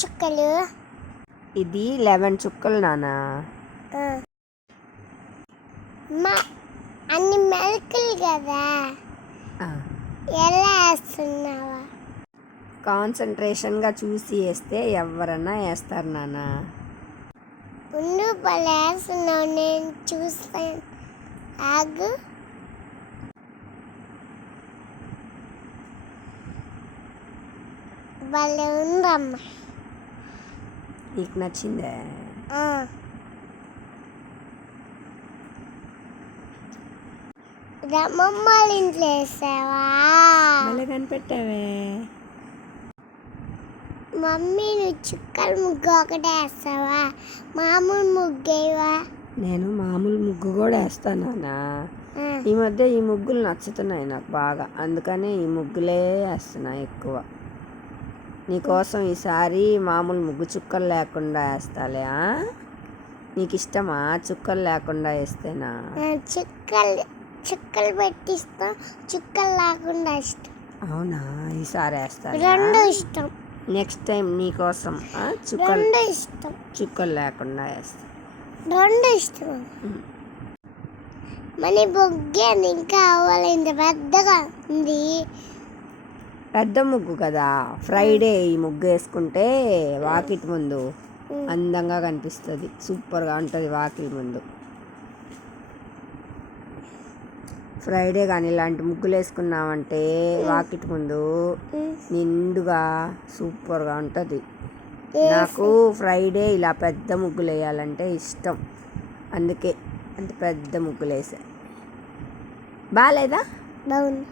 చుక్కలు? ఇది 11 చుక్కలు నాన్న. అన్ని మెలకలు కదా, ఎలా వేస్తున్నావా? కాన్సన్ట్రేషన్గా చూసి వేస్తే ఎవరన్నా వేస్తారు నాన్న. ఉండు భలే వేస్తున్నావు, నేను చూస్తాను. ఆగు. భలే ఉందమ్మా. నీకు నచ్చిందే? రమ్మమ్మ వాళ్ళ ఇంట్లో వేసావా? భలే కనిపెట్టావే. మమ్మీ నువ్వు చుక్కల ముగ్గు ఒకటే వేస్తావా, మామూలు ముగ్గేవా? నేను మామూలు ముగ్గు కూడా వేస్తాను నాన్న. ఈ మధ్య ఈ ముగ్గులు నచ్చుతున్నాయి నాకు బాగా, అందుకనే ఈ ముగ్గులే వేస్తున్నా ఎక్కువ. నీకోసం ఈసారి మామూలు ముగ్గు చుక్కలు లేకుండా వేస్తాలే. నీకు ఇష్టమా చుక్కలు లేకుండా వేస్తేనా? చుక్కలు పెట్టిస్తాం, చుక్కలు లేకుండా ఇష్టం. అవునా? ఈసారి వేస్తాను. రెండు ఇష్టం. నెక్స్ట్ టైం నీకోసం రెండు ఇష్టం, చుక్కలు లేకుండా వేస్తా. రెండు ఇష్టం. మన బొగ్గే ఇంకా అవ్వాలి, ఇంత పెద్దగా ఉంది. పెద్ద ముగ్గు కదా, ఫ్రైడే ఈ ముగ్గు వేసుకుంటే వాకిటి ముందు అందంగా కనిపిస్తుంది, సూపర్గా ఉంటుంది వాకిలి ముందు. ఫ్రైడే కానీ ఇలాంటి ముగ్గులు వేసుకున్నామంటే వాకిటి ముందు నిండుగా సూపర్గా ఉంటుంది. నాకు ఫ్రైడే ఇలా పెద్ద ముగ్గులు వేయాలంటే ఇష్టం, అందుకే అంత పెద్ద ముగ్గులు వేసా. బాగాలేదా? బాగుంది,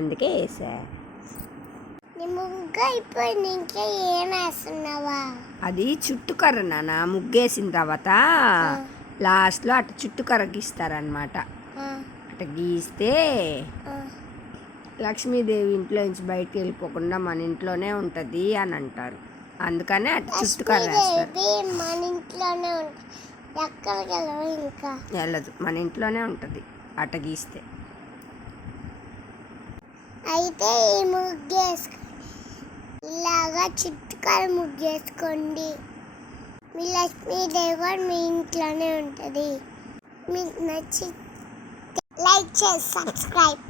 అందుకే వేసా. నీ ముగ్గు అయిపోయింది, ఇంకా ఏం వేస్తున్నావా? అది చుట్టుకర్ర నాన్న. ముగ్గేసిన తర్వాత లాస్ట్లో అటు చుట్టుకర్ర గీస్తారనమాట. అటు గీస్తే లక్ష్మీదేవి ఇంట్లో నుంచి బయటికి వెళ్ళిపోకుండా మన ఇంట్లోనే ఉంటుంది అని అంటారు, అందుకనే అటు చుట్టుకర్ర వేస్తారు. మన ఇంట్లోనే ఉంటుంది, ఎక్కడికి వెళ్ళవు, ఇంకా వెళ్ళదు, మన ఇంట్లోనే ఉంటుంది అటు గీస్తే. అయితే ఈ ముగ్గు వేసుకోండి, ఇలాగా చుట్టుకర్ర ముగ్గు వేసుకోండి. మీ లక్ష్మీదేవి కూడా మీ ఇంట్లోనే ఉంటుంది. మీకు నచ్చి లైక్ చేసి సబ్స్క్రైబ్.